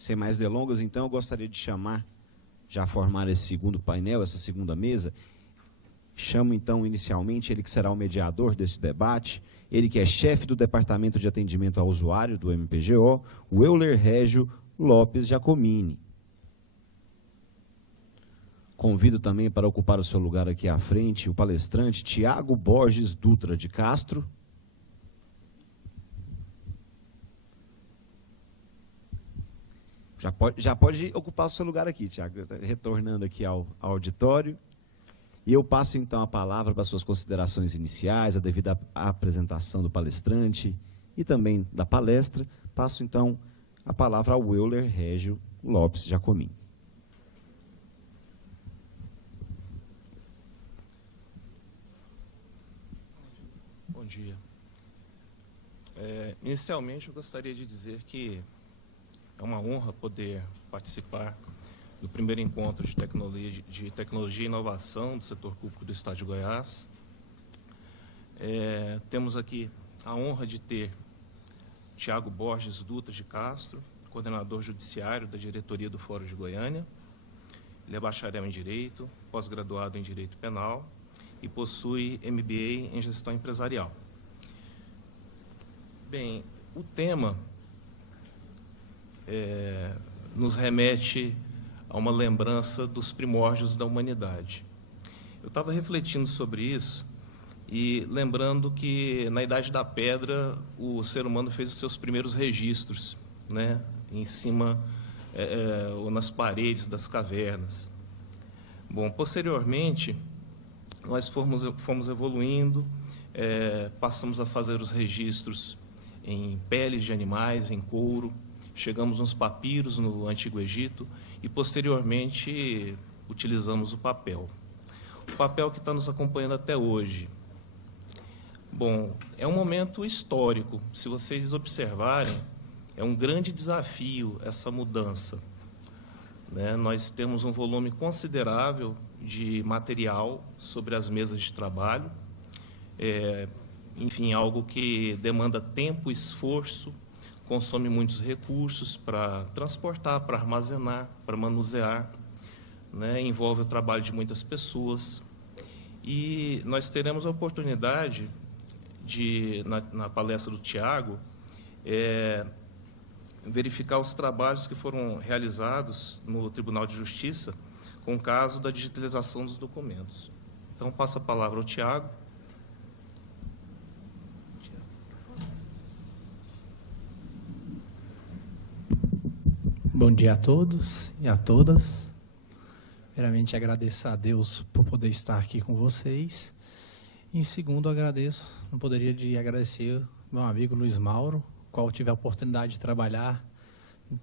Sem mais delongas, então, eu gostaria de chamar, já formar esse segundo painel, essa segunda mesa. Chamo, então, inicialmente, ele que será o mediador desse debate, ele que é chefe do Departamento de Atendimento ao Usuário do MPGO, o Euler Régio Lopes Giacomini. Convido também para ocupar o seu lugar aqui à frente o palestrante Tiago Borges Dutra de Castro. Já pode ocupar o seu lugar aqui, Tiago, retornando aqui ao auditório. E eu passo, então, a palavra para suas considerações iniciais, a devida apresentação do palestrante e também da palestra. Passo, então, a palavra ao Euler Régio Lopes Giacomini. Bom dia. Inicialmente, eu gostaria de dizer que é uma honra poder participar do primeiro encontro de tecnologia e inovação do setor público do Estado de Goiás. Temos aqui a honra de ter Tiago Borges Dutra de Castro, coordenador judiciário da diretoria do Fórum de Goiânia. Ele é bacharel em Direito, pós-graduado em Direito Penal e possui MBA em Gestão Empresarial. Bem, o tema nos remete a uma lembrança dos primórdios da humanidade. Eu estava refletindo sobre isso e lembrando que, na Idade da Pedra, o ser humano fez os seus primeiros registros, né, em cima ou nas paredes das cavernas. Bom, posteriormente, nós fomos evoluindo, passamos a fazer os registros em peles de animais, em couro, chegamos nos papiros no Antigo Egito e, posteriormente, utilizamos o papel. O papel que está nos acompanhando até hoje. Bom, é um momento histórico. Se vocês observarem, é um grande desafio essa mudança, né? Nós temos um volume considerável de material sobre as mesas de trabalho, enfim, algo que demanda tempo, esforço, consome muitos recursos para transportar, para armazenar, para manusear, né? Envolve o trabalho de muitas pessoas. E nós teremos a oportunidade de, na palestra do Tiago, verificar os trabalhos que foram realizados no Tribunal de Justiça com o caso da digitalização dos documentos. Então, passo a palavra ao Tiago. Bom dia a todos e a todas. Primeiramente, agradeço a Deus por poder estar aqui com vocês. Em segundo, agradeço, não poderia de agradecer meu amigo Luiz Mauro, qual tive a oportunidade de trabalhar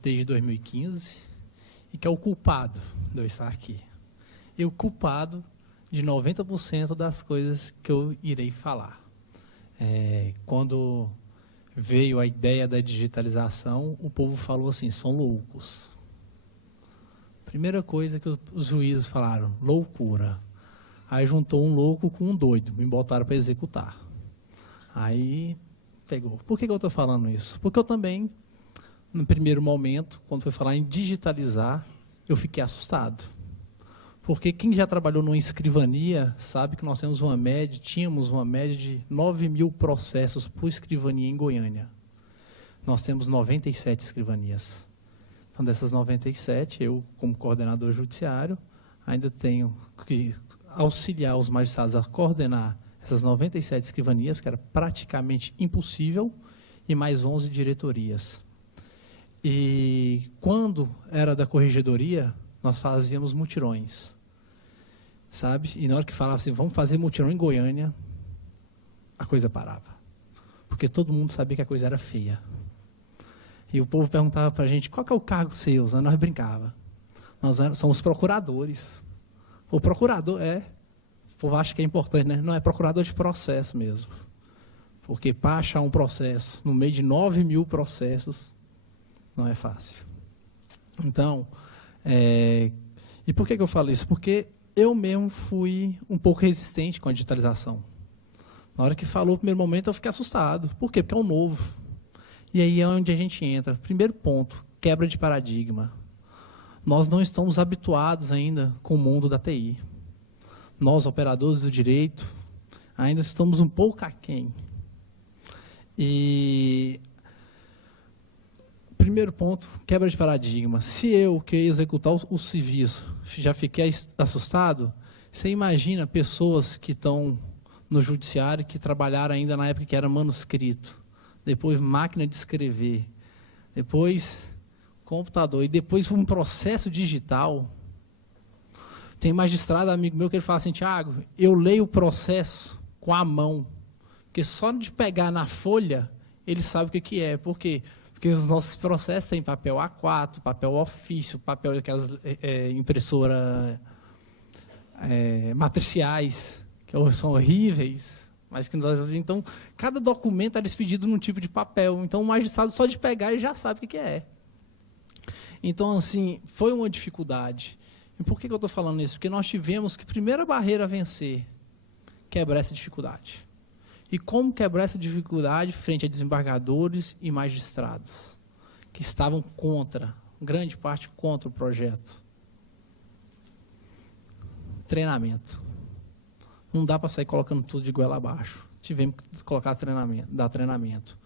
desde 2015, e que é o culpado de eu estar aqui. E o culpado de 90% das coisas que eu irei falar. Quando veio a ideia da digitalização, o povo falou assim, são loucos. Primeira coisa que os juízes falaram, loucura. Aí juntou um louco com um doido, me botaram para executar. Aí pegou. Por que eu estou falando isso? Porque eu também, no primeiro momento, quando foi falar em digitalizar, eu fiquei assustado. Porque quem já trabalhou numa escrivania sabe que nós tínhamos uma média de 9.000 processos por escrivania em Goiânia. Nós temos 97 escrivanias. Então, dessas 97, eu, como coordenador judiciário, ainda tenho que auxiliar os magistrados a coordenar essas 97 escrivanias, que era praticamente impossível, e mais 11 diretorias. E quando era da corregedoria, nós fazíamos mutirões, sabe? E na hora que falava assim, vamos fazer mutirão em Goiânia, a coisa parava. Porque todo mundo sabia que a coisa era feia. E o povo perguntava para a gente, qual que é o cargo seu? Nós brincava. Nós somos procuradores. O procurador o povo acha que é importante, né? Não, é procurador de processo mesmo. Porque para achar um processo, no meio de 9.000 processos, não é fácil. Então, e por que eu falo isso? Porque eu mesmo fui um pouco resistente com a digitalização. Na hora que falou no primeiro momento, eu fiquei assustado. Por quê? Porque é um novo. E aí é onde a gente entra. Primeiro ponto, quebra de paradigma. Nós não estamos habituados ainda com o mundo da TI. Nós, operadores do direito, ainda estamos um pouco aquém. E primeiro ponto, quebra de paradigma. Se eu, que ia executar o serviço, já fiquei assustado, você imagina pessoas que estão no judiciário, que trabalharam ainda na época que era manuscrito, depois máquina de escrever, depois computador, e depois um processo digital. Tem magistrado, amigo meu, que ele fala assim, Tiago, eu leio o processo com a mão, porque só de pegar na folha, ele sabe o que é. Por quê? Porque os nossos processos têm papel A4, papel ofício, papel daquelas impressoras matriciais, que são horríveis, mas que nós, então, cada documento era expedido num tipo de papel. Então, o magistrado, só de pegar, ele já sabe o que é. Então, assim, foi uma dificuldade. E por que eu estou falando isso? Porque nós tivemos que, primeira barreira a vencer, quebrar essa dificuldade. E como quebrar essa dificuldade frente a desembargadores e magistrados, que estavam contra, grande parte contra o projeto? Treinamento. Não dá para sair colocando tudo de goela abaixo. Tivemos que colocar treinamento, dar treinamento.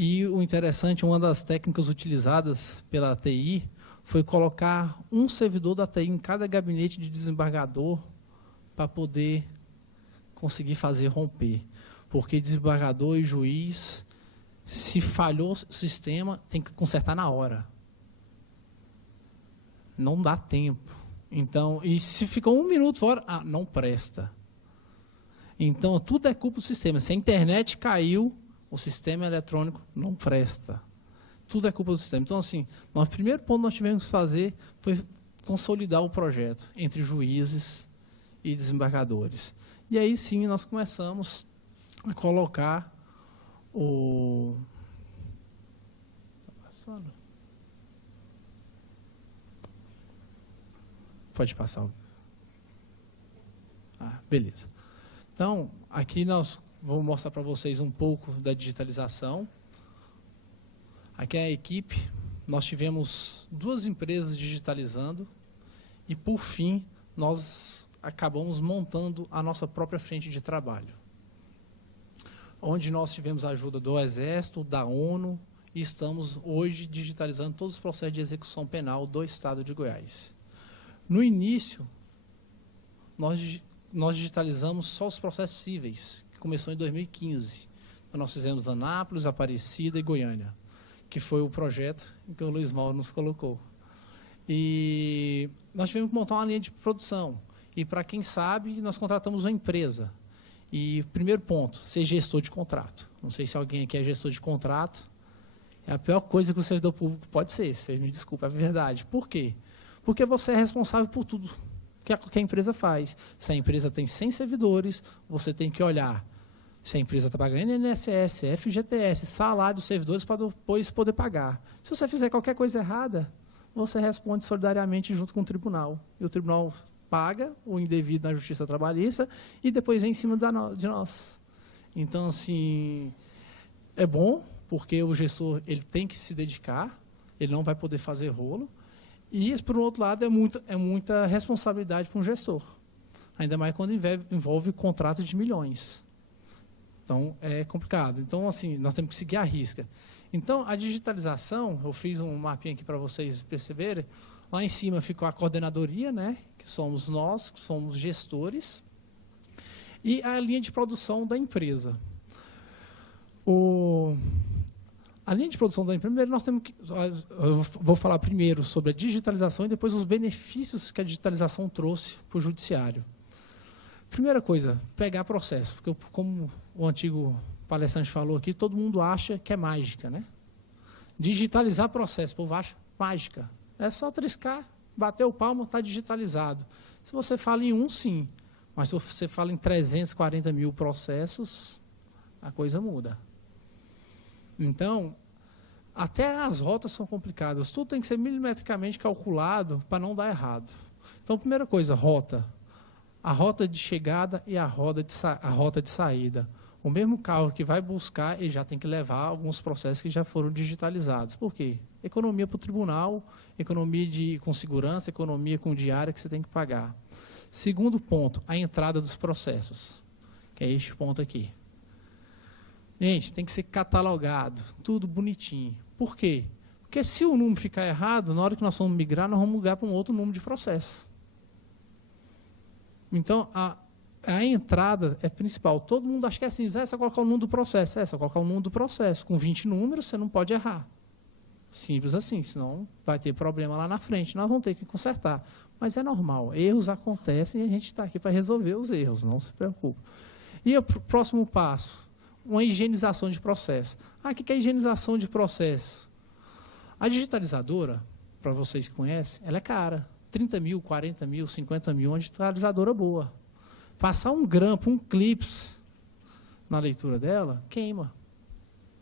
E o interessante, uma das técnicas utilizadas pela TI foi colocar um servidor da TI em cada gabinete de desembargador para poder conseguir fazer romper. Porque desembargador e juiz, se falhou o sistema, tem que consertar na hora. Não dá tempo. Então, e se ficou 1 minuto fora, não presta. Então, tudo é culpa do sistema. Se a internet caiu, o sistema eletrônico não presta. Tudo é culpa do sistema. Então, assim, o primeiro ponto que nós tivemos que fazer foi consolidar o projeto entre juízes e desembargadores. E aí, sim, nós começamos a colocar o... Está passando? Pode passar. Beleza. Então, aqui nós vamos mostrar para vocês um pouco da digitalização. Aqui é a equipe. Nós tivemos 2 empresas digitalizando e, por fim, nós acabamos montando a nossa própria frente de trabalho, onde nós tivemos a ajuda do Exército, da ONU, e estamos hoje digitalizando todos os processos de execução penal do Estado de Goiás. No início, nós digitalizamos só os processos cíveis, que começou em 2015. Então, nós fizemos Anápolis, Aparecida e Goiânia, que foi o projeto que o Luiz Mauro nos colocou. E nós tivemos que montar uma linha de produção. E, para quem sabe, nós contratamos uma empresa. E, primeiro ponto, ser gestor de contrato. Não sei se alguém aqui é gestor de contrato. É a pior coisa que o servidor público pode ser. Vocês me desculpem, é verdade. Por quê? Porque você é responsável por tudo que a empresa faz. Se a empresa tem 100 servidores, você tem que olhar se a empresa está pagando INSS, FGTS, salário dos servidores para depois poder pagar. Se você fizer qualquer coisa errada, você responde solidariamente junto com o tribunal. E o tribunal paga o indevido na justiça trabalhista e depois vem em cima de nós. Então, assim, é bom, porque o gestor ele tem que se dedicar, ele não vai poder fazer rolo. E, por outro lado, é muita responsabilidade para um gestor. Ainda mais quando envolve contratos de milhões. Então, é complicado. Então, assim, nós temos que seguir a risca. Então, a digitalização, eu fiz um mapinha aqui para vocês perceberem. Lá em cima ficou a coordenadoria, né, que somos nós, que somos gestores, e a linha de produção da empresa. A linha de produção da empresa, primeiro nós temos que... Eu vou falar primeiro sobre a digitalização e depois os benefícios que a digitalização trouxe para o judiciário. Primeira coisa, pegar processo, porque como o antigo palestrante falou aqui, todo mundo acha que é mágica, né? Digitalizar processo, o povo acha mágica. É só triscar, bater o palmo, está digitalizado. Se você fala em sim, mas se você fala em 340 mil processos, a coisa muda. Então, até as rotas são complicadas. Tudo tem que ser milimetricamente calculado para não dar errado. Então, primeira coisa, rota. A rota de chegada e a rota de saída. O mesmo carro que vai buscar, ele já tem que levar alguns processos que já foram digitalizados. Por quê? Economia para o tribunal, economia com segurança, economia com diária que você tem que pagar. Segundo ponto, a entrada dos processos, que é este ponto aqui. Gente, tem que ser catalogado, tudo bonitinho. Por quê? Porque se o número ficar errado, na hora que nós vamos migrar, nós vamos migrar para um outro número de processo. Então, a entrada é principal. Todo mundo acha que é assim, é só colocar o número do processo. É só colocar o número do processo. Com 20 números, você não pode errar. Simples assim, senão vai ter problema lá na frente. Nós vamos ter que consertar. Mas é normal, erros acontecem e a gente está aqui para resolver os erros, não se preocupe. E o próximo passo, uma higienização de processo. O que é higienização de processo? A digitalizadora, para vocês que conhecem, ela é cara. 30 mil, 40 mil, 50 mil, uma digitalizadora boa. Passar um grampo, um clips na leitura dela, queima.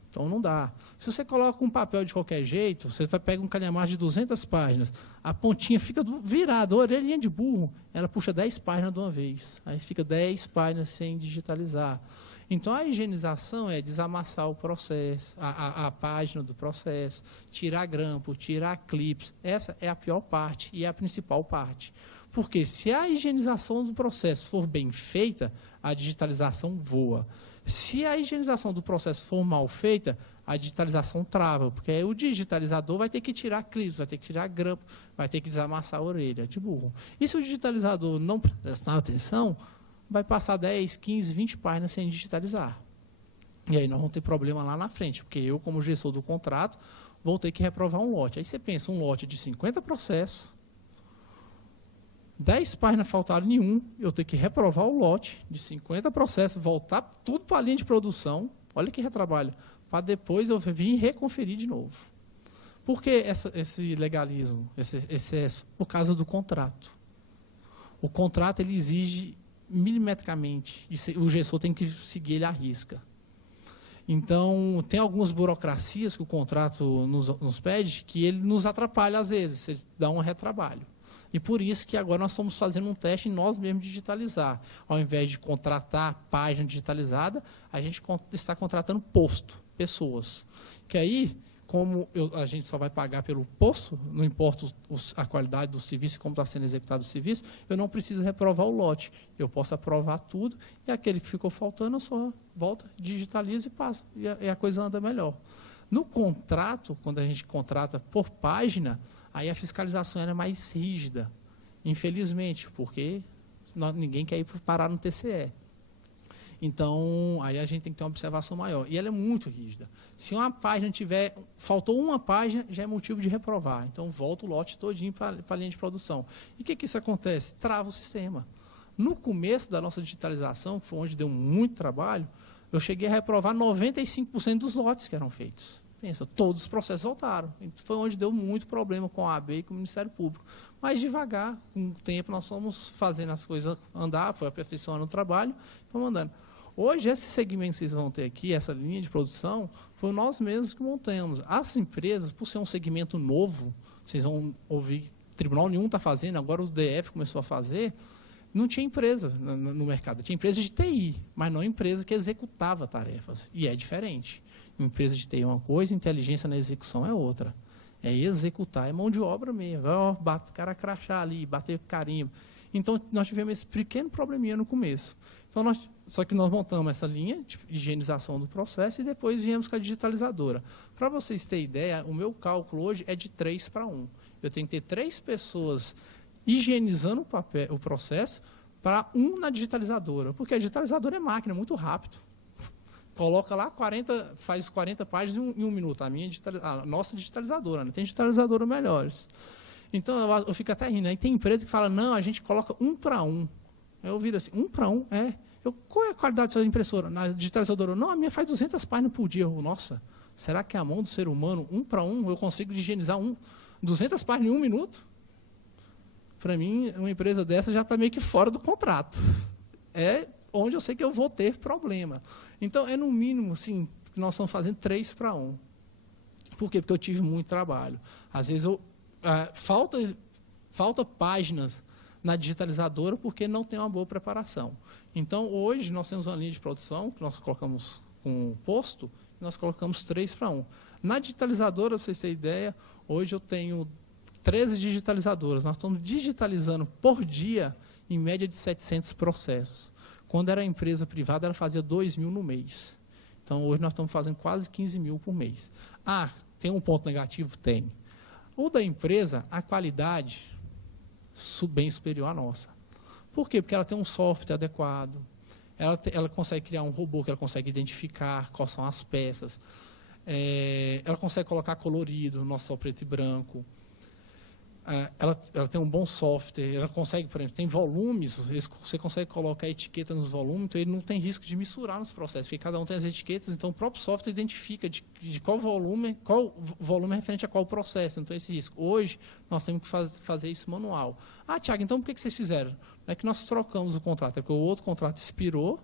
Então não dá. Se você coloca um papel de qualquer jeito, você pega um calhamaço de 200 páginas, a pontinha fica virada, a orelhinha de burro, ela puxa 10 páginas de uma vez. Aí fica 10 páginas sem digitalizar. Então a higienização é desamassar o processo, a página do processo, tirar grampo, tirar clips. Essa é a pior parte e é a principal parte. Porque se a higienização do processo for bem feita, a digitalização voa. Se a higienização do processo for mal feita, a digitalização trava, porque aí o digitalizador vai ter que tirar clips, vai ter que tirar grampo, vai ter que desamassar a orelha de burro. E se o digitalizador não prestar atenção, vai passar 10, 15, 20 páginas sem digitalizar. E aí nós vamos ter problema lá na frente, porque eu, como gestor do contrato, vou ter que reprovar um lote. Aí você pensa, um lote de 50 processos, 10 páginas faltaram em um, eu tenho que reprovar o lote de 50 processos, voltar tudo para a linha de produção, olha que retrabalho, para depois eu vir reconferir de novo. Por que esse legalismo, esse excesso? Por causa do contrato. O contrato ele exige milimetricamente, e o gestor tem que seguir ele à risca. Então, tem algumas burocracias que o contrato nos pede, que ele nos atrapalha às vezes, ele dá um retrabalho. E por isso que agora nós estamos fazendo um teste em nós mesmos digitalizar. Ao invés de contratar página digitalizada, a gente está contratando posto, pessoas. Que aí, como a gente só vai pagar pelo posto, não importa a qualidade do serviço e como está sendo executado o serviço, eu não preciso reprovar o lote. Eu posso aprovar tudo e aquele que ficou faltando, eu só volta, digitaliza e passa. E a coisa anda melhor. No contrato, quando a gente contrata por página, aí a fiscalização é mais rígida, infelizmente, porque ninguém quer ir parar no TCE. Então, aí a gente tem que ter uma observação maior. E ela é muito rígida. Se uma página faltou uma página, já é motivo de reprovar. Então, volta o lote todinho para a linha de produção. E o que isso acontece? Trava o sistema. No começo da nossa digitalização, que foi onde deu muito trabalho, eu cheguei a reprovar 95% dos lotes que eram feitos. Pensa, todos os processos voltaram. Foi onde deu muito problema com a AB e com o Ministério Público. Mas devagar, com o tempo, nós fomos fazendo as coisas andar, foi aperfeiçoando o trabalho, fomos andando. Hoje, esse segmento que vocês vão ter aqui, essa linha de produção, foi nós mesmos que montamos. As empresas, por ser um segmento novo, vocês vão ouvir, tribunal nenhum está fazendo, agora o DF começou a fazer, não tinha empresa no mercado. Tinha empresa de TI, mas não empresa que executava tarefas. E é diferente. Empresa de TI é uma coisa, inteligência na execução é outra. É executar, é mão de obra mesmo. Cara crachá ali, bater carimbo. Então, nós tivemos esse pequeno probleminha no começo. Então, só que nós montamos essa linha de higienização do processo e depois viemos com a digitalizadora. Para vocês terem ideia, o meu cálculo hoje é de 3 para 1. Eu tenho que ter 3 pessoas higienizando o processo para 1 na digitalizadora. Porque a digitalizadora é máquina, é muito rápido. Coloca lá, faz 40 páginas em um minuto. A nossa digitalizadora, né? Tem digitalizadora melhores. Então, eu fico até rindo. Aí tem empresa que fala, não, a gente coloca 1 para 1. Eu viro assim, 1 para 1? Qual é a qualidade da sua impressora? Na digitalizadora, não, a minha faz 200 páginas por dia. Nossa, será que é a mão do ser humano, 1 para 1, eu consigo higienizar 200 páginas em 1 minuto? Para mim, uma empresa dessa já está meio que fora do contrato. É onde eu sei que eu vou ter problema. Então, é no mínimo, assim, que nós estamos fazendo 3 para 1. Por quê? Porque eu tive muito trabalho. Às vezes, falta páginas na digitalizadora porque não tem uma boa preparação. Então, hoje, nós temos uma linha de produção que nós colocamos com um posto, nós colocamos 3-1. Na digitalizadora, para vocês terem ideia, hoje eu tenho 13 digitalizadoras. Nós estamos digitalizando por dia, em média de 700 processos. Quando era empresa privada, ela fazia 2.000 no mês. Então, hoje nós estamos fazendo quase 15.000 por mês. Ah, tem um ponto negativo? Tem. O da empresa, a qualidade bem superior à nossa. Por quê? Porque ela tem um software adequado, ela consegue criar um robô que ela consegue identificar quais são as peças, ela consegue colocar colorido, não só preto e branco, ela tem um bom software, ela consegue, por exemplo, tem volumes, você consegue colocar etiqueta nos volumes, então ele não tem risco de misturar nos processos, porque cada um tem as etiquetas, então o próprio software identifica de qual volume é referente a qual processo, não tem esse risco. Hoje, nós temos que fazer isso manual. Ah, Tiago, então por que vocês fizeram? Não é que nós trocamos o contrato, é porque o outro contrato expirou,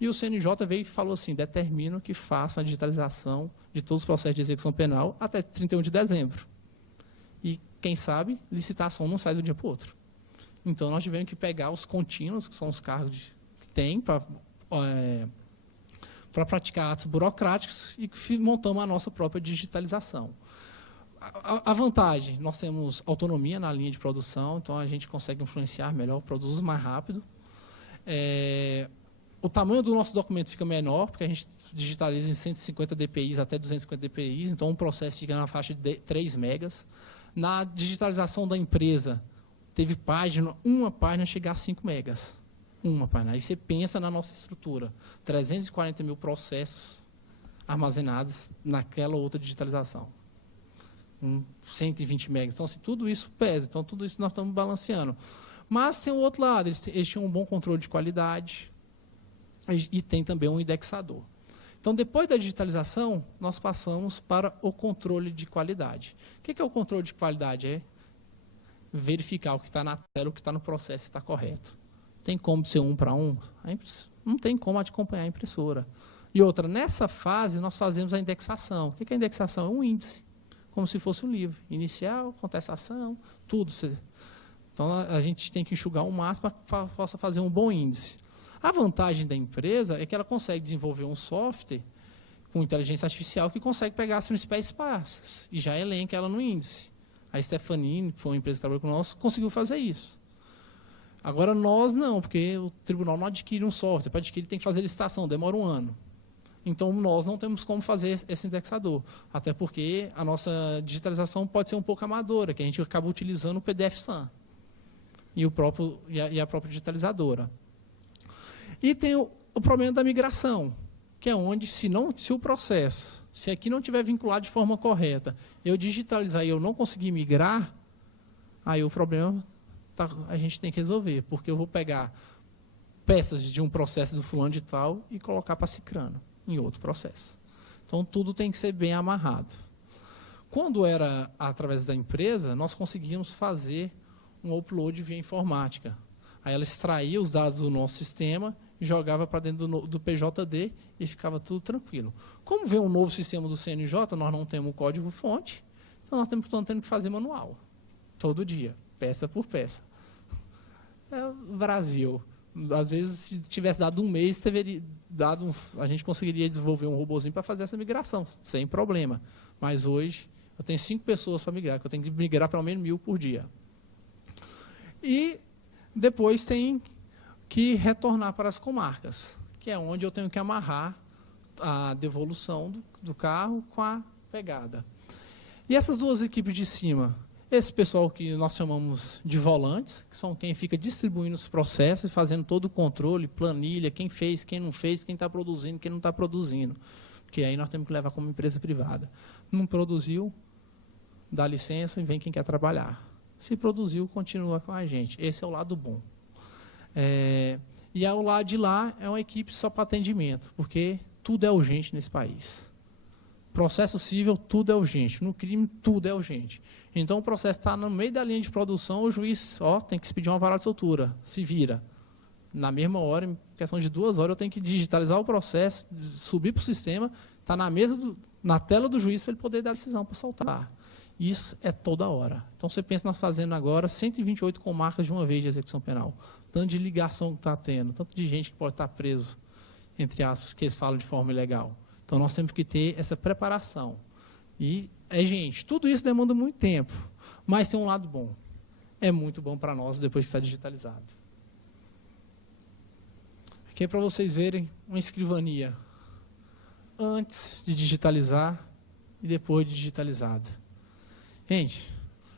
e o CNJ veio e falou assim, determino que faça a digitalização de todos os processos de execução penal até 31 de dezembro. E, quem sabe, licitação não sai do dia para o outro. Então, nós tivemos que pegar os contínuos, que são os cargos que tem para praticar atos burocráticos, e montamos a nossa própria digitalização. A vantagem, nós temos autonomia na linha de produção, então a gente consegue influenciar melhor, produz mais rápido. O tamanho do nosso documento fica menor, porque a gente digitaliza em 150 dpi até 250 dpi, então o processo fica na faixa de 3 megas. Na digitalização da empresa, teve uma página chegar a 5 megas. Uma página. Aí você pensa na nossa estrutura, 340 mil processos armazenados naquela outra digitalização. 120 megas. Então, assim, tudo isso pesa. Então, tudo isso nós estamos balanceando. Mas tem o outro lado, eles tinham um bom controle de qualidade e tem também um indexador. Então, depois da digitalização, nós passamos para o controle de qualidade. O que é o controle de qualidade? É verificar o que está na tela, o que está no processo está correto. Tem como ser 1-1? Não tem como acompanhar a impressora. E outra, nessa fase, nós fazemos a indexação. O que é a indexação? É um índice, como se fosse um livro. Inicial, contestação, tudo. Então, a gente tem que enxugar o máximo para que possa fazer um bom índice. A vantagem da empresa é que ela consegue desenvolver um software com inteligência artificial que consegue pegar as principais pastas e já elenca ela no índice. A Stefanini, que foi uma empresa que trabalhou conosco, conseguiu fazer isso. Agora, nós não, porque o tribunal não adquire um software. Para adquirir, tem que fazer licitação, demora 1 ano. Então, nós não temos como fazer esse indexador. Até porque a nossa digitalização pode ser um pouco amadora, que a gente acaba utilizando o PDF-SAM e a própria digitalizadora. E tem o problema da migração, que é onde, se o processo, se aqui não estiver vinculado de forma correta, eu digitalizar e eu não conseguir migrar, aí o problema a gente tem que resolver, porque eu vou pegar peças de um processo do fulano de tal e colocar para Cicrano, em outro processo. Então, tudo tem que ser bem amarrado. Quando era através da empresa, nós conseguíamos fazer um upload via informática. Aí ela extraía os dados do nosso sistema, jogava para dentro do PJD e ficava tudo tranquilo. Como veio um novo sistema do CNJ, nós não temos o código-fonte, então nós estamos tendo que fazer manual, todo dia, peça por peça. É o Brasil. Às vezes, se tivesse dado um mês, a gente conseguiria desenvolver um robozinho para fazer essa migração, sem problema. Mas hoje, eu tenho 5 pessoas para migrar, que eu tenho que migrar pelo menos 1.000 por dia. E depois tem que retornar para as comarcas, que é onde eu tenho que amarrar a devolução do carro com a pegada. E essas duas equipes de cima, esse pessoal que nós chamamos de volantes, que são quem fica distribuindo os processos, fazendo todo o controle, planilha, quem fez, quem não fez, quem está produzindo, quem não está produzindo. Porque aí nós temos que levar como empresa privada. Não produziu, dá licença e vem quem quer trabalhar. Se produziu, continua com a gente. Esse é o lado bom. E ao lado de lá é uma equipe só para atendimento, porque tudo é urgente nesse país. Processo civil, tudo é urgente. No crime, tudo é urgente. Então, o processo está no meio da linha de produção, o juiz tem que pedir uma vara de soltura, se vira. Na mesma hora, em questão de 2 horas, eu tenho que digitalizar o processo, subir para o sistema, está na tela do juiz para ele poder dar a decisão para soltar. Isso é toda hora. Então, você pensa nós fazendo agora 128 comarcas de uma vez de execução penal. Tanto de ligação que está tendo, tanto de gente que pode estar preso, entre aspas, que eles falam de forma ilegal. Então, nós temos que ter essa preparação. E, gente, tudo isso demanda muito tempo, mas tem um lado bom. É muito bom para nós depois que está digitalizado. Aqui é para vocês verem uma escrivania antes de digitalizar e depois de digitalizado. Gente,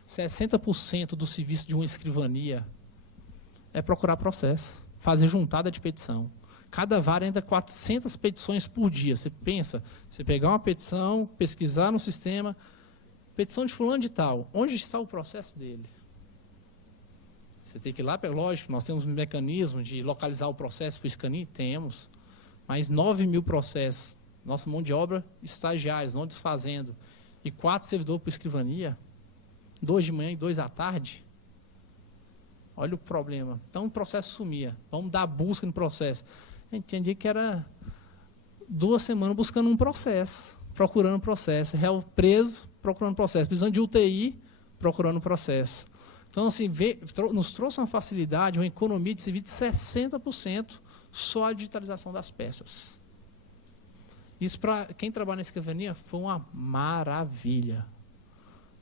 60% do serviço de uma escrivania é procurar processo, fazer juntada de petição. Cada vara entra 400 petições por dia. Você pensa, você pegar uma petição, pesquisar no sistema, petição de fulano de tal, onde está o processo dele? Você tem que ir lá, lógico, nós temos um mecanismo de localizar o processo para o Scani, temos, mas 9.000 processos, nossa mão de obra, estagiários, não desfazendo, e 4 servidores para escrivania, 2 de manhã e 2 à tarde. Olha o problema. Então o processo sumia. Vamos dar busca no processo. A gente entendia que era 2 semanas buscando um processo, procurando um processo. Réu preso, procurando processo. Precisando de UTI, procurando processo. Então, assim, nos trouxe uma facilidade, uma economia de serviço de 60% só a digitalização das peças. Isso, para quem trabalha na escrivania, foi uma maravilha.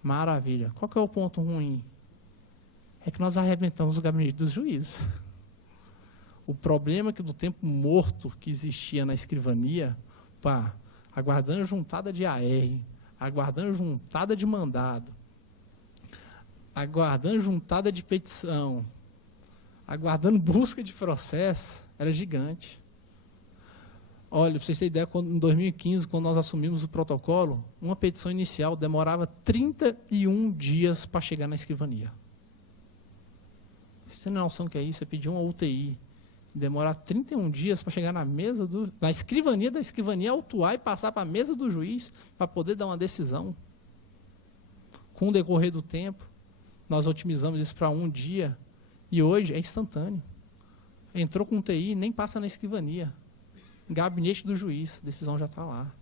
Maravilha. Qual que é o ponto ruim? É que nós arrebentamos o gabinete dos juízes. O problema é que do tempo morto que existia na escrivania, aguardando juntada de AR, aguardando juntada de mandado, aguardando juntada de petição, aguardando busca de processo, era gigante. Olha, para vocês terem ideia, em 2015, quando nós assumimos o protocolo, uma petição inicial demorava 31 dias para chegar na escrivania. Você tem noção que é isso? Você pediu uma UTI, demorar 31 dias para chegar na escrivania da escrivania, autuar e passar para a mesa do juiz para poder dar uma decisão. Com o decorrer do tempo, nós otimizamos isso para 1 dia e hoje é instantâneo. Entrou com UTI, nem passa na escrivania. Gabinete do juiz, a decisão já está lá.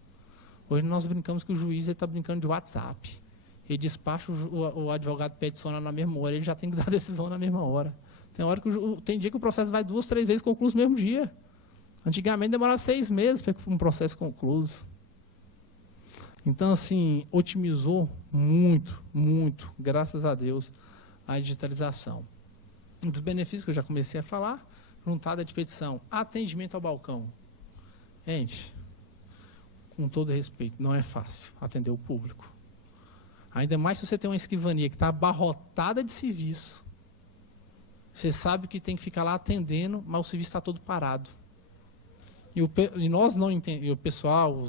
Hoje nós brincamos que o juiz está brincando de WhatsApp. Ele despacha o advogado peticiona na mesma hora, ele já tem que dar a decisão na mesma hora. Tem dia que o processo vai 2, 3 vezes concluído no mesmo dia. Antigamente demorava 6 meses para um processo concluído. Então, assim, otimizou muito, muito, graças a Deus, a digitalização. Um dos benefícios que eu já comecei a falar, juntada de petição, atendimento ao balcão. Gente, com todo respeito, não é fácil atender o público. Ainda mais se você tem uma escrivania que está abarrotada de serviço. Você sabe que tem que ficar lá atendendo, mas o serviço está todo parado. E nós não entendemos, e o pessoal,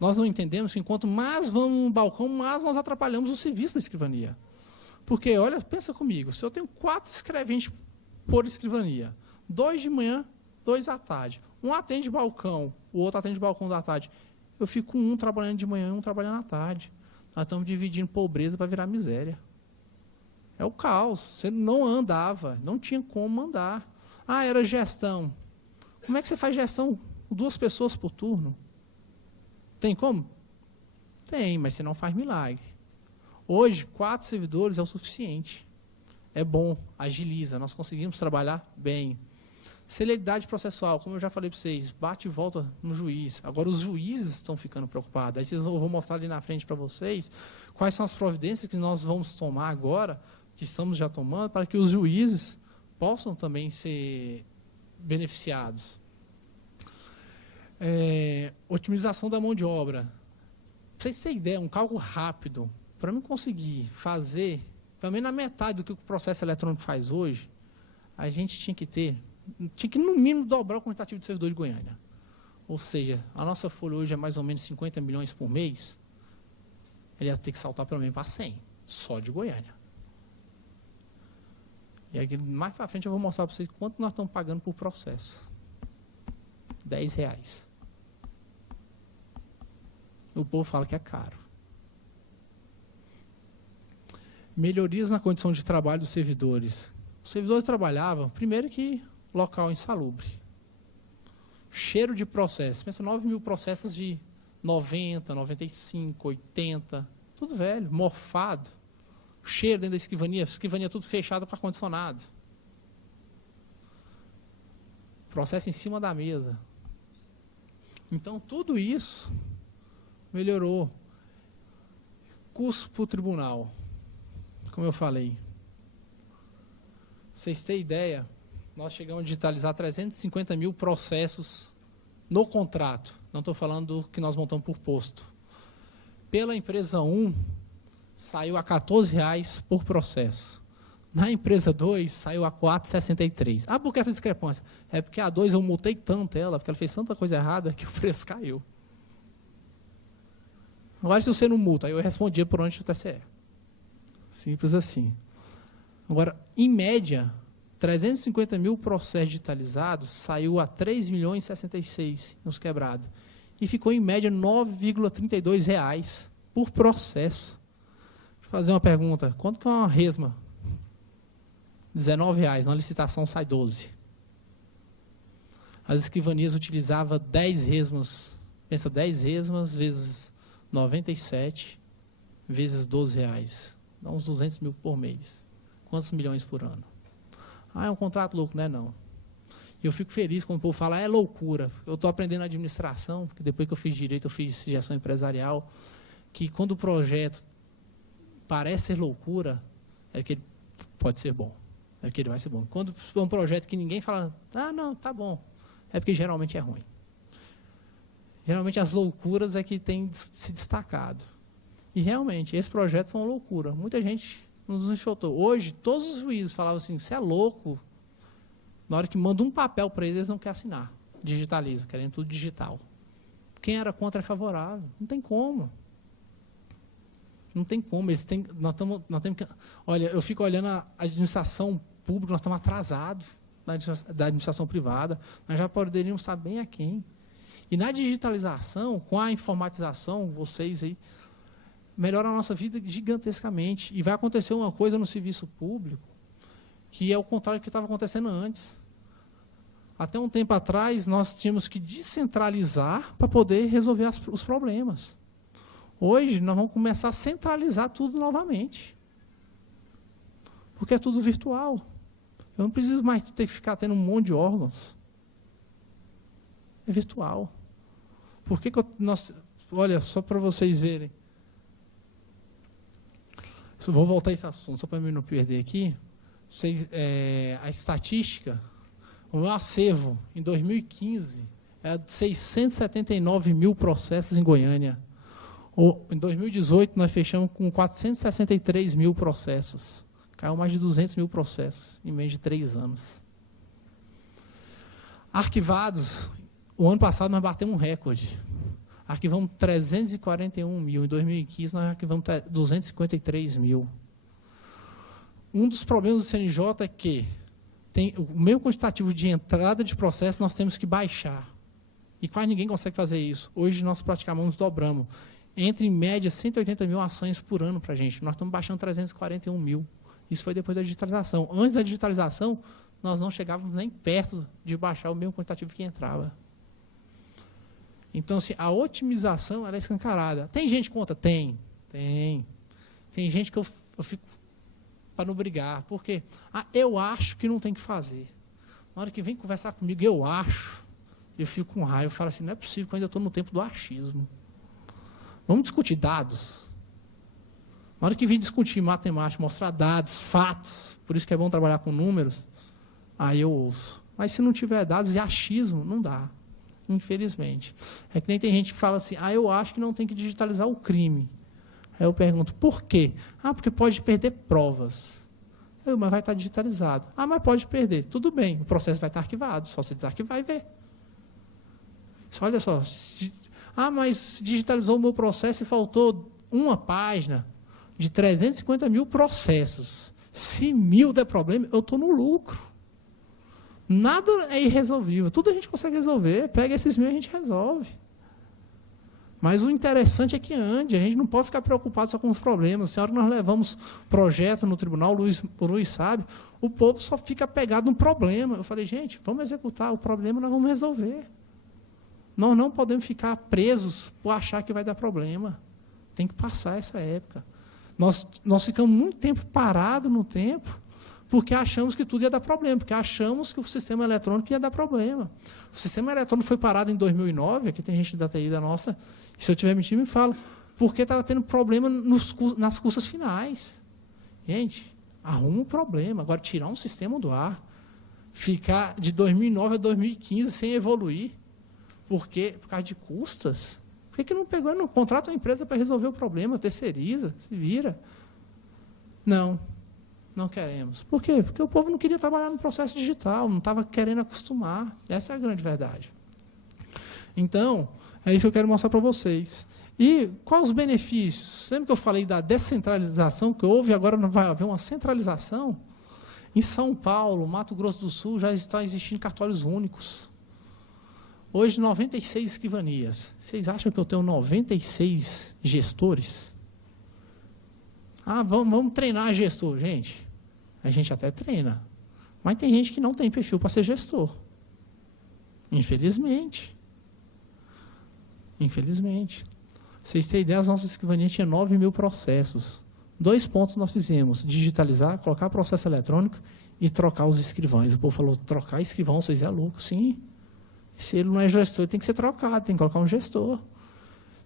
nós não entendemos que enquanto mais vamos no balcão, mais nós atrapalhamos o serviço da escrivania. Porque, olha, pensa comigo, se eu tenho 4 escreventes por escrivania, 2 de manhã, 2 à tarde, um atende balcão, o outro atende balcão da tarde, eu fico com um trabalhando de manhã e um trabalhando à tarde. Nós estamos dividindo pobreza para virar miséria. É o caos. Você não andava, não tinha como andar. Era gestão. Como é que você faz gestão com 2 pessoas por turno? Tem como? Tem, mas você não faz milagre. Hoje, 4 servidores é o suficiente. É bom, agiliza, nós conseguimos trabalhar bem. Celeridade processual, como eu já falei para vocês, bate e volta no juiz. Agora os juízes estão ficando preocupados. Aí eu vou mostrar ali na frente para vocês quais são as providências que nós vamos tomar agora, que estamos já tomando, para que os juízes possam também ser beneficiados. Otimização da mão de obra. Para vocês terem ideia, um cálculo rápido, para mim conseguir fazer, também na metade do que o processo eletrônico faz hoje, a gente tinha que no mínimo dobrar o quantitativo de servidor de Goiânia. Ou seja, a nossa folha hoje é mais ou menos 50 milhões por mês, ele ia ter que saltar pelo menos para 100, só de Goiânia. E aqui, mais para frente eu vou mostrar para vocês quanto nós estamos pagando por processo. R$10. O povo fala que é caro. Melhorias na condição de trabalho dos servidores. Os servidores trabalhavam, primeiro que local insalubre. Cheiro de processo. Pensa 9.000 processos de 90, 95, 80. tudo velho, morfado. O cheiro dentro da escrivania tudo fechado com ar-condicionado. Processo em cima da mesa. Então, tudo isso melhorou. Custo para o tribunal, como eu falei. Vocês têm ideia, nós chegamos a digitalizar 350 mil processos no contrato. Não estou falando do que nós montamos por posto. Pela empresa 1, saiu a R$ 14,00 por processo. Na empresa 2, saiu a R$ 4,63. Ah, por que essa discrepância? É porque a 2 eu multei tanto ela, porque ela fez tanta coisa errada, que o preço caiu. Agora, se você não multa, aí eu respondia por onde o TCE. Simples assim. Agora, em média, 350 mil processos digitalizados saiu a 3,66 nos quebrados. E ficou, em média, R$ 9,32 por processo. Deixa eu fazer uma pergunta. Quanto que é uma resma? R$ 19,00. Na licitação sai 12. As escrivanias utilizavam 10 resmas. Pensa, 10 resmas vezes 97 vezes R$ 12,00. Dá uns 200 mil por mês. Quantos milhões por ano? Ah, é um contrato louco, não é não. E eu fico feliz quando o povo fala, é loucura. Eu estou aprendendo administração, porque depois que eu fiz direito, eu fiz gestão empresarial, que quando o projeto parece ser loucura, é porque ele pode ser bom. É porque ele vai ser bom. Quando é um projeto que ninguém fala, ah, não, tá bom, é porque geralmente é ruim. Geralmente as loucuras é que tem se destacado. E realmente, esse projeto foi uma loucura. Muita gente nos enxotou. Hoje, todos os juízes falavam assim, você é louco. Na hora que manda um papel para eles, eles não querem assinar. Digitaliza, querem tudo digital. Quem era contra é favorável. Não tem como. Não tem como. Eles têm, nós temos que, olha, eu fico olhando a administração pública, nós estamos atrasados da administração privada. Nós já poderíamos estar bem aquém. E na digitalização, com a informatização, vocês aí, melhora a nossa vida gigantescamente. E vai acontecer uma coisa no serviço público, que é o contrário do que estava acontecendo antes. Até um tempo atrás, nós tínhamos que descentralizar para poder resolver os problemas. Hoje, nós vamos começar a centralizar tudo novamente. Porque é tudo virtual. Eu não preciso mais ter que ficar tendo um monte de órgãos. É virtual. Por que olha, só para vocês verem. Vou voltar a esse assunto, só para mim não perder aqui. A estatística, o meu acervo, em 2015, era de 679 mil processos em Goiânia. Em 2018, nós fechamos com 463 mil processos. Caiu mais de 200 mil processos em menos de 3 anos. Arquivados, o ano passado nós batemos um recorde. Arquivamos 341 mil. Em 2015, nós arquivamos 253 mil. Um dos problemas do CNJ é que tem o mesmo quantitativo de entrada de processo, nós temos que baixar. E quase ninguém consegue fazer isso. Hoje, nós praticamente dobramos. Entre, em média, 180 mil ações por ano para a gente. Nós estamos baixando 341 mil. Isso foi depois da digitalização. Antes da digitalização, nós não chegávamos nem perto de baixar o mesmo quantitativo que entrava. Então, assim, a otimização ela é escancarada. Tem gente contra? Tem. Tem gente que eu fico para não brigar. Por quê? Eu acho que não tem que fazer. Na hora que vem conversar comigo, eu fico com raiva. Eu falo assim, não é possível que eu ainda estou no tempo do achismo. Vamos discutir dados. Na hora que vem discutir matemática, mostrar dados, fatos, por isso que é bom trabalhar com números, aí eu ouço. Mas se não tiver dados e achismo, não dá. Infelizmente. É que nem tem gente que fala assim, eu acho que não tem que digitalizar o crime. Aí eu pergunto, por quê? Porque pode perder provas. Mas vai estar digitalizado. Mas pode perder. Tudo bem, o processo vai estar arquivado. Só você desarquivar e ver. Olha só. Mas digitalizou o meu processo e faltou uma página de 350 mil processos. Se 1.000 der problema, eu estou no lucro. Nada é irresolvível. Tudo a gente consegue resolver. Pega esses 1.000 e a gente resolve. Mas o interessante é que ande. A gente não pode ficar preocupado só com os problemas. Se a hora que nós levamos projeto no tribunal, o Luiz sabe, o povo só fica pegado no problema. Eu falei, gente, vamos executar. O problema nós vamos resolver. Nós não podemos ficar presos por achar que vai dar problema. Tem que passar essa época. Nós ficamos muito tempo parados no tempo, porque achamos que tudo ia dar problema, porque achamos que o sistema eletrônico ia dar problema. O sistema eletrônico foi parado em 2009, aqui tem gente da TI da nossa, e se eu estiver mentindo, me fala, porque estava tendo problema nas custas finais. Gente, arruma um problema. Agora, tirar um sistema do ar, ficar de 2009 a 2015 sem evoluir, por causa de custas. Por que não pegou e não contrata uma empresa para resolver o problema, terceiriza, se vira? Não queremos. Por quê? Porque o povo não queria trabalhar no processo digital, não estava querendo acostumar. Essa é a grande verdade. Então, é isso que eu quero mostrar para vocês. E quais os benefícios? Lembra que eu falei da descentralização que houve, agora não vai haver uma centralização? Em São Paulo, Mato Grosso do Sul, já estão existindo cartórios únicos. Hoje, 96 escrivanias. Vocês acham que eu tenho 96 gestores? Vamos treinar gestor. Gente, a gente até treina. Mas tem gente que não tem perfil para ser gestor. Infelizmente. Vocês têm ideia, as nossas escrivanias tinham 9 mil processos. 2 pontos nós fizemos: digitalizar, colocar processo eletrônico e trocar os escrivães. O povo falou, trocar escrivão, vocês é louco. Sim. Se ele não é gestor, ele tem que ser trocado, tem que colocar um gestor.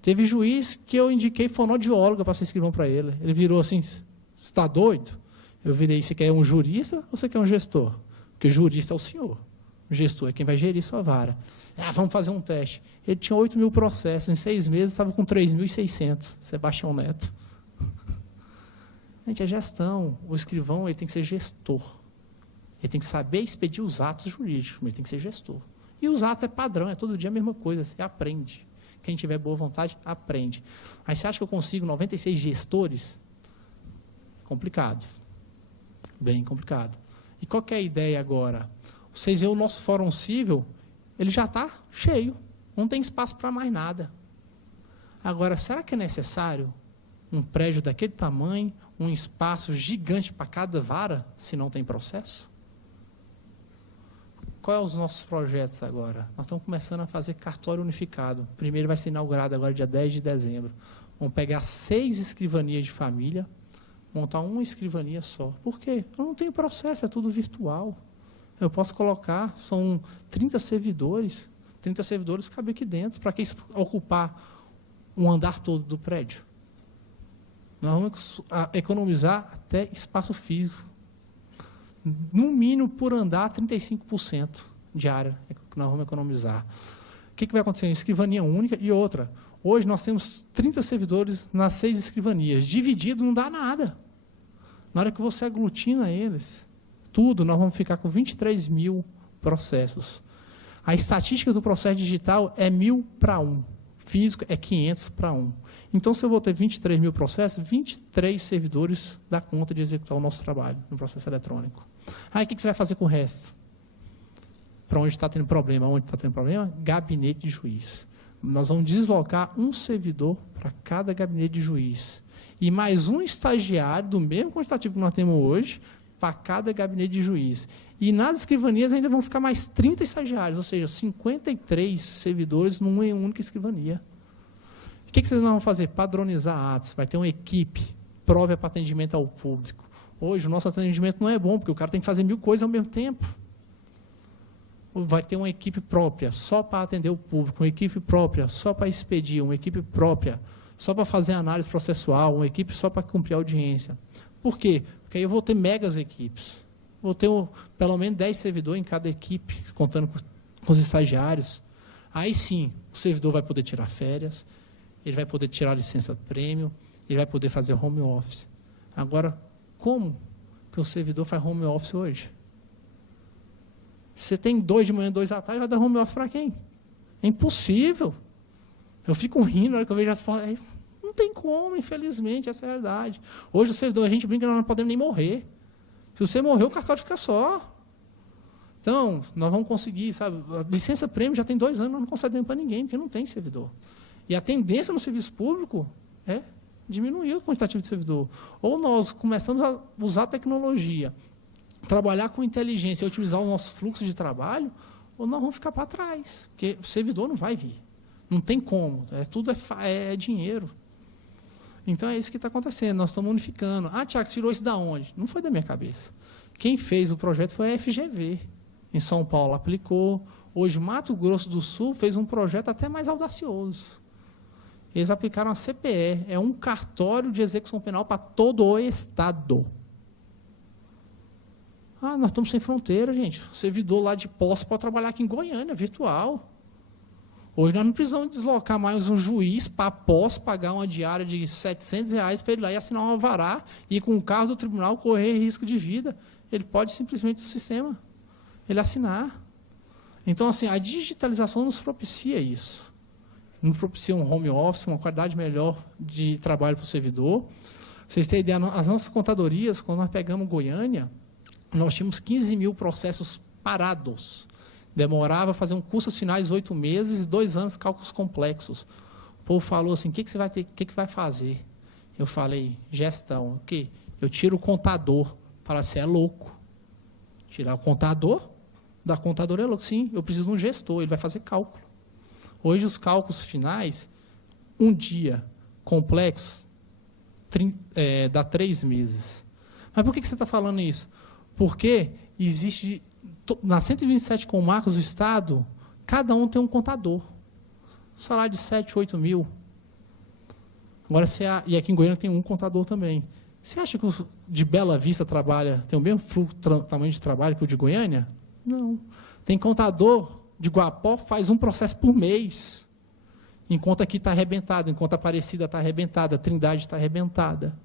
Teve juiz que eu indiquei fonoaudióloga para ser escrivão para ele. Ele virou assim, você está doido? Eu virei, você quer um jurista ou você quer um gestor? Porque jurista é o senhor. O gestor é quem vai gerir sua vara. Vamos fazer um teste. Ele tinha 8 mil processos, em 6 meses estava com 3.600. Sebastião Neto. Gente, é gestão. O escrivão ele tem que ser gestor. Ele tem que saber expedir os atos jurídicos, mas ele tem que ser gestor. E os atos é padrão, é todo dia a mesma coisa, você aprende. Quem tiver boa vontade, aprende. Aí você acha que eu consigo 96 gestores? Complicado. Bem complicado. E qual que é a ideia agora? Vocês veem o nosso Fórum Civil, ele já está cheio, não tem espaço para mais nada. Agora, será que é necessário um prédio daquele tamanho, um espaço gigante para cada vara, se não tem processo? Quais são os nossos projetos agora? Nós estamos começando a fazer cartório unificado. O primeiro vai ser inaugurado agora, dia 10 de dezembro. Vamos pegar 6 escrivanias de família, montar uma escrivania só. Por quê? Eu não tenho processo, é tudo virtual. Eu posso colocar, são 30 servidores. 30 servidores cabem aqui dentro. Para que ocupar um andar todo do prédio? Nós vamos economizar até espaço físico. No mínimo, por andar, 35% de área que nós vamos economizar. O que vai acontecer? Uma escrivania única e outra. Hoje nós temos 30 servidores nas 6 escrivanias. Dividido não dá nada. Na hora que você aglutina eles, tudo, nós vamos ficar com 23 mil processos. A estatística do processo digital é 1.000 para 1. Físico é 500 para 1. Então, se eu vou ter 23 mil processos, 23 servidores dá conta de executar o nosso trabalho no processo eletrônico. Aí, o que você vai fazer com o resto? Para onde está tendo problema? Onde está tendo problema? Gabinete de juiz. Nós vamos deslocar um servidor para cada gabinete de juiz. E mais um estagiário, do mesmo quantitativo que nós temos hoje, para cada gabinete de juiz. E nas escrivanias ainda vão ficar mais 30 estagiários, ou seja, 53 servidores numa única escrivania. O que vocês vão fazer? Padronizar atos. Vai ter uma equipe própria para atendimento ao público. Hoje, o nosso atendimento não é bom, porque o cara tem que fazer 1000 coisas ao mesmo tempo. Vai ter uma equipe própria só para atender o público, uma equipe própria só para expedir, uma equipe própria só para fazer análise processual, uma equipe só para cumprir a audiência. Por quê? Porque aí eu vou ter megas equipes. Vou ter pelo menos 10 servidores em cada equipe, contando com os estagiários. Aí sim, o servidor vai poder tirar férias, ele vai poder tirar licença prêmio, ele vai poder fazer home office. Agora, como que o servidor faz home office hoje? Você tem 2 de manhã, 2 à tarde, vai dar home office para quem? É impossível. Eu fico rindo na hora que eu vejo as fotos. Não tem como, infelizmente, essa é a realidade. Hoje o servidor, a gente brinca, nós não podemos nem morrer. Se você morrer, o cartório fica só. Então, nós vamos conseguir, sabe? A licença prêmio já tem 2 anos, nós não concedemos para ninguém, porque não tem servidor. E a tendência no serviço público é diminuir o quantitativo de servidor. Ou nós começamos a usar a tecnologia, trabalhar com inteligência e otimizar o nosso fluxo de trabalho, ou nós vamos ficar para trás, porque o servidor não vai vir. Não tem como. Tudo é dinheiro. Então, é isso que está acontecendo. Nós estamos unificando. Ah, Tiago, tirou isso da onde? Não foi da minha cabeça. Quem fez o projeto foi a FGV. Em São Paulo aplicou. Hoje, Mato Grosso do Sul fez um projeto até mais audacioso. Eles aplicaram a CPE. É um cartório de execução penal para todo o Estado. Ah, nós estamos sem fronteira, gente. O servidor lá de Poços pode trabalhar aqui em Goiânia, virtual. Hoje nós não precisamos deslocar mais um juiz para Poços, pagar uma diária de R$700 para ele ir lá e assinar um alvará e ir com o carro do tribunal correr risco de vida. Ele pode simplesmente do sistema, ele assinar. Então, assim, a digitalização nos propicia isso. Nos propicia um home office, uma qualidade melhor de trabalho para o servidor. Vocês têm ideia, as nossas contadorias, quando nós pegamos Goiânia, nós tínhamos 15 mil processos parados. Demorava fazer um cursos finais 8 meses e 2 anos cálculos complexos. O povo falou assim, o que você vai ter, o que vai fazer? Eu falei, gestão. O quê? Eu tiro o contador. Fala, você é louco. Tirar o contador? Da contadora é louco. Sim, eu preciso de um gestor, ele vai fazer cálculo. Hoje os cálculos finais, um dia complexo, dá 3 meses. Mas por que você está falando isso? Porque existe, nas 127 comarcas do Estado, cada um tem um contador. Salário de 7, 8 mil. Agora, e aqui em Goiânia tem um contador também. Você acha que o de Bela Vista tem o mesmo tamanho de trabalho que o de Goiânia? Não. Tem contador de Guapó, faz um processo por mês. Enquanto aqui está arrebentado, enquanto a Aparecida está arrebentada, a Trindade está arrebentada.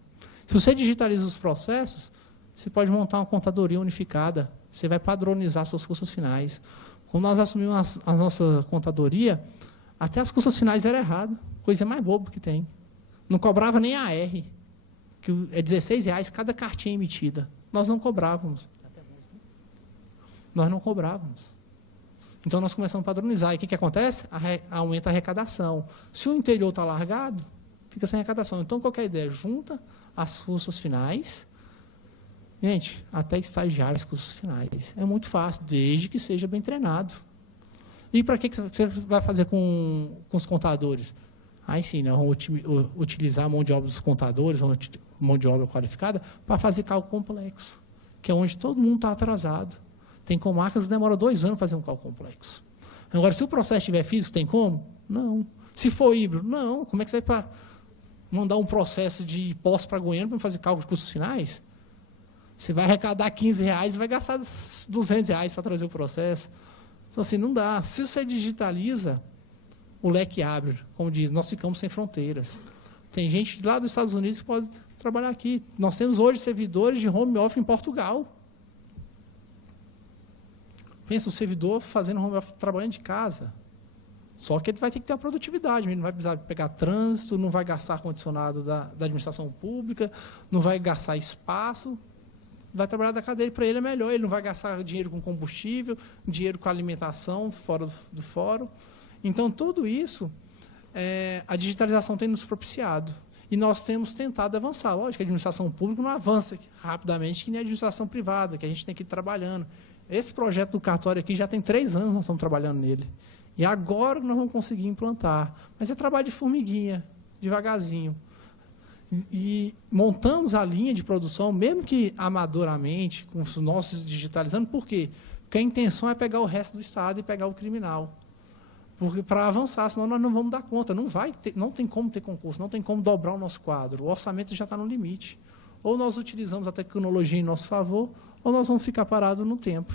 Se você digitaliza os processos, você pode montar uma contadoria unificada. Você vai padronizar suas custas finais. Quando nós assumimos a nossa contadoria, até as custas finais eram erradas. Coisa mais boba que tem. Não cobrava nem a AR, que é R$16 cada cartinha emitida. Nós não cobrávamos. Nós não cobrávamos. Então, nós começamos a padronizar. E o que acontece? Aumenta a arrecadação. Se o interior está largado, fica sem arrecadação. Então, qual que é a ideia? Junta as custas finais. Gente, até estagiários custos finais. É muito fácil, desde que seja bem treinado. E para que você vai fazer com os contadores? Aí sim, né, vamos utilizar a mão de obra dos contadores, mão de obra qualificada, para fazer cálculo complexo, que é onde todo mundo está atrasado. Tem comarcas que demora 2 anos para fazer um cálculo complexo. Agora, se o processo estiver físico, tem como? Não. Se for híbrido, não. Como é que você vai mandar um processo de Poços para Goiânia para fazer cálculo de custos finais? Você vai arrecadar R$15 e vai gastar R$200 para trazer o processo. Então, assim, não dá. Se você digitaliza, o leque abre. Como diz, nós ficamos sem fronteiras. Tem gente lá dos Estados Unidos que pode trabalhar aqui. Nós temos hoje servidores de home office em Portugal. Pensa o servidor fazendo home office, trabalhando de casa. Só que ele vai ter que ter a produtividade. Ele não vai precisar pegar trânsito, não vai gastar ar-condicionado da administração pública, não vai gastar espaço. Vai trabalhar da cadeia, para ele é melhor. Ele não vai gastar dinheiro com combustível, dinheiro com alimentação fora do fórum. Então, tudo isso, a digitalização tem nos propiciado. E nós temos tentado avançar. Lógico que a administração pública não avança rapidamente que nem a administração privada, que a gente tem que ir trabalhando. Esse projeto do cartório aqui já tem 3 anos que nós estamos trabalhando nele. E agora nós vamos conseguir implantar. Mas é trabalho de formiguinha, devagarzinho. E montamos a linha de produção, mesmo que amadoramente, com os nossos digitalizando. Por quê? Porque a intenção é pegar o resto do Estado e pegar o criminal. Porque para avançar, senão nós não vamos dar conta. Não tem como ter concurso, não tem como dobrar o nosso quadro. O orçamento já está no limite. Ou nós utilizamos a tecnologia em nosso favor, ou nós vamos ficar parados no tempo.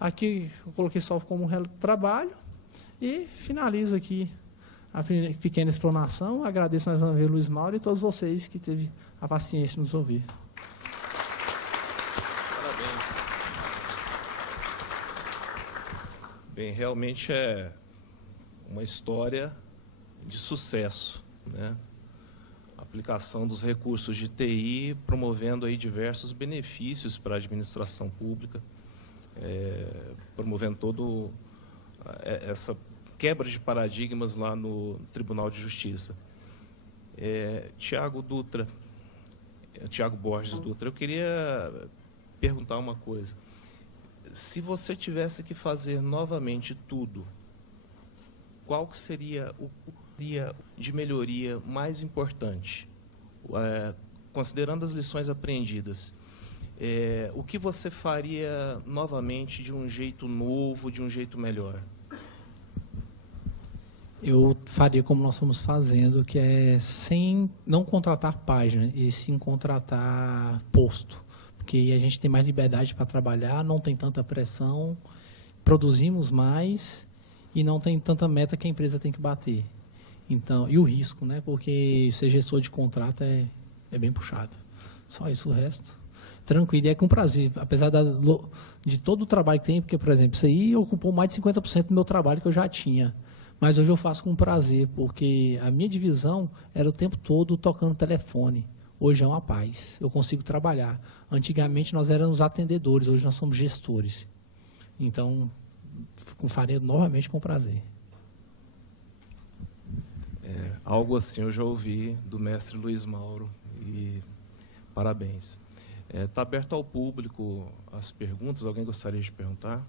Aqui eu coloquei só como um trabalho e finalizo aqui a pequena explanação. Agradeço mais uma vez, Luiz Mauro, e todos vocês que teve a paciência de nos ouvir. Parabéns. Bem, realmente é uma história de sucesso, né? A aplicação dos recursos de TI, promovendo aí diversos benefícios para a administração pública, promovendo toda essa quebra de paradigmas lá no Tribunal de Justiça. Tiago Borges Dutra, eu queria perguntar uma coisa. Se você tivesse que fazer novamente tudo, qual que seria de melhoria mais importante, considerando as lições aprendidas, o que você faria novamente de um jeito novo, de um jeito melhor? Eu faria como nós estamos fazendo, que é sem não contratar página, e sim contratar posto. Porque aí a gente tem mais liberdade para trabalhar, não tem tanta pressão, produzimos mais e não tem tanta meta que a empresa tem que bater. Então, e o risco, né? Porque ser gestor de contrato é bem puxado. Só isso, o resto. Tranquilo, e é com prazer. Apesar de todo o trabalho que tem, porque, por exemplo, isso aí ocupou mais de 50% do meu trabalho que eu já tinha. Mas hoje eu faço com prazer, porque a minha divisão era o tempo todo tocando telefone. Hoje é uma paz, eu consigo trabalhar. Antigamente nós éramos atendedores, hoje nós somos gestores. Então, farei novamente com prazer. Algo assim eu já ouvi do mestre Luiz Mauro, e parabéns. Está aberto ao público as perguntas, alguém gostaria de perguntar?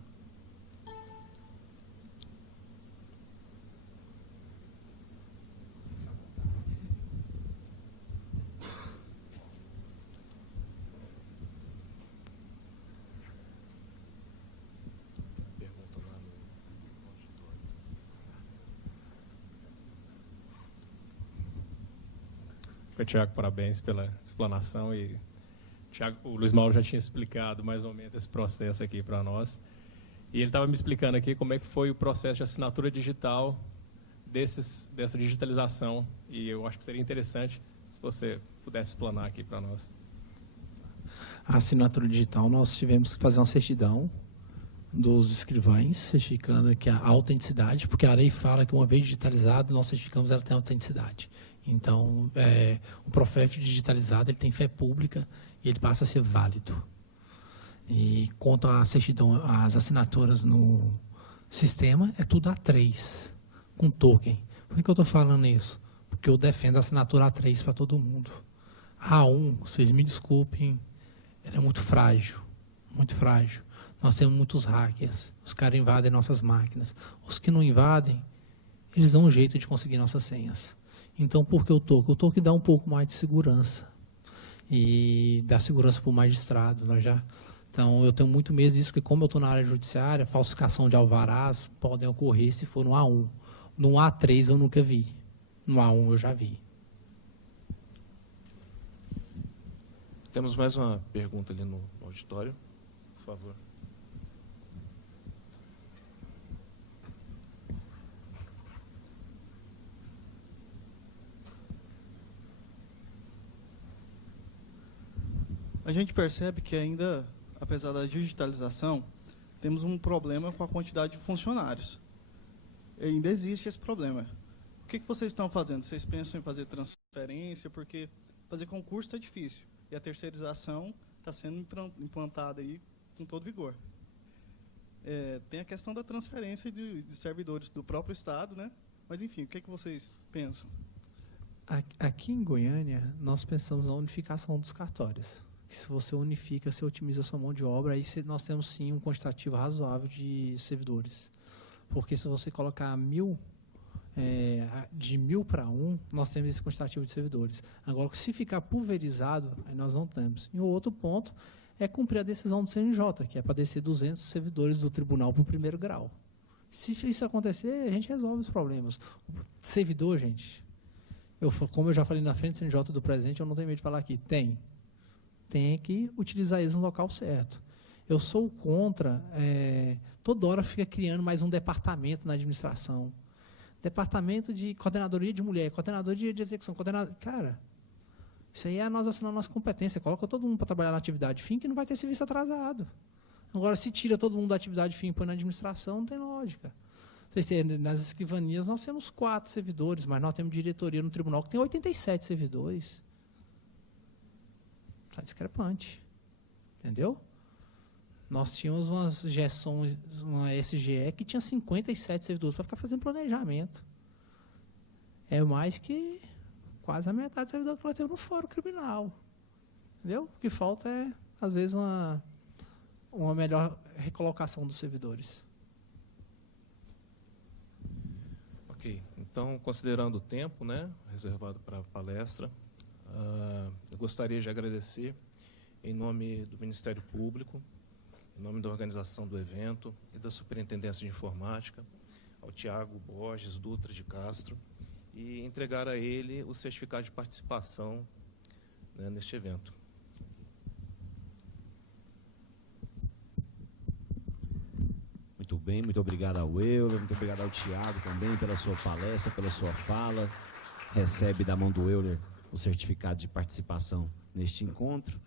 Tiago, parabéns pela explanação. E Tiago, o Luiz Mauro já tinha explicado mais ou menos esse processo aqui para nós. E ele estava me explicando aqui como é que foi o processo de assinatura digital dessa digitalização. E eu acho que seria interessante se você pudesse explanar aqui para nós. A assinatura digital, nós tivemos que fazer uma certidão dos escrivães, certificando que a autenticidade, porque a lei fala que uma vez digitalizado, nós certificamos ela tem autenticidade. Então, o Profef digitalizado, ele tem fé pública e ele passa a ser válido. E quanto à certidão, as assinaturas no sistema, é tudo A3, com token. Por que eu estou falando isso? Porque eu defendo a assinatura A3 para todo mundo. A A1, vocês me desculpem, ela é muito frágil, muito frágil. Nós temos muitos hackers, os caras invadem nossas máquinas. Os que não invadem, eles dão um jeito de conseguir nossas senhas. Então, por que o token? O token dá um pouco mais de segurança. E dá segurança para o magistrado. Então, eu tenho muito medo disso, porque como eu estou na área judiciária, falsificação de alvarás podem ocorrer se for no A1. No A3 eu nunca vi. No A1 eu já vi. Temos mais uma pergunta ali no auditório. Por favor. A gente percebe que ainda, apesar da digitalização, temos um problema com a quantidade de funcionários. E ainda existe esse problema. O que vocês estão fazendo? Vocês pensam em fazer transferência? Porque fazer concurso está difícil. E a terceirização está sendo implantada aí com todo vigor. Tem a questão da transferência de servidores do próprio Estado, né? Mas, enfim, o que vocês pensam? Aqui em Goiânia, nós pensamos na unificação dos cartórios. Que se você unifica, você otimiza a sua mão de obra, aí nós temos sim um quantitativo razoável de servidores. Porque se você colocar 1.000, de 1.000 para 1, nós temos esse quantitativo de servidores. Agora, se ficar pulverizado, aí nós não temos. E o outro ponto é cumprir a decisão do CNJ, que é para descer 200 servidores do tribunal para o primeiro grau. Se isso acontecer, a gente resolve os problemas. O servidor, gente, como eu já falei na frente do CNJ do presente, eu não tenho medo de falar aqui, tem que utilizar eles no local certo. Eu sou contra, toda hora fica criando mais um departamento na administração. Departamento de coordenadoria de mulher, coordenadoria de execução, cara, isso aí é nós assinando nossa competência. Coloca todo mundo para trabalhar na atividade fim, que não vai ter serviço atrasado. Agora, se tira todo mundo da atividade fim e põe na administração, não tem lógica. Nas escrivanias, nós temos 4 servidores, mas nós temos diretoria no tribunal que tem 87 servidores. Está discrepante. Entendeu? Nós tínhamos uma SGE que tinha 57 servidores para ficar fazendo planejamento. É mais que quase a metade do servidor que nós temos no fórum criminal. Entendeu? O que falta é, às vezes, uma melhor recolocação dos servidores. Ok. Então, Então, considerando o tempo, né, reservado para a palestra, eu gostaria de agradecer, em nome do Ministério Público, em nome da organização do evento e da Superintendência de Informática, ao Tiago Borges Dutra de Castro, e entregar a ele o certificado de participação, né, neste evento. Muito bem, muito obrigado ao Euler, muito obrigado ao Tiago também pela sua palestra, pela sua fala. Recebe da mão do Euler o certificado de participação neste encontro.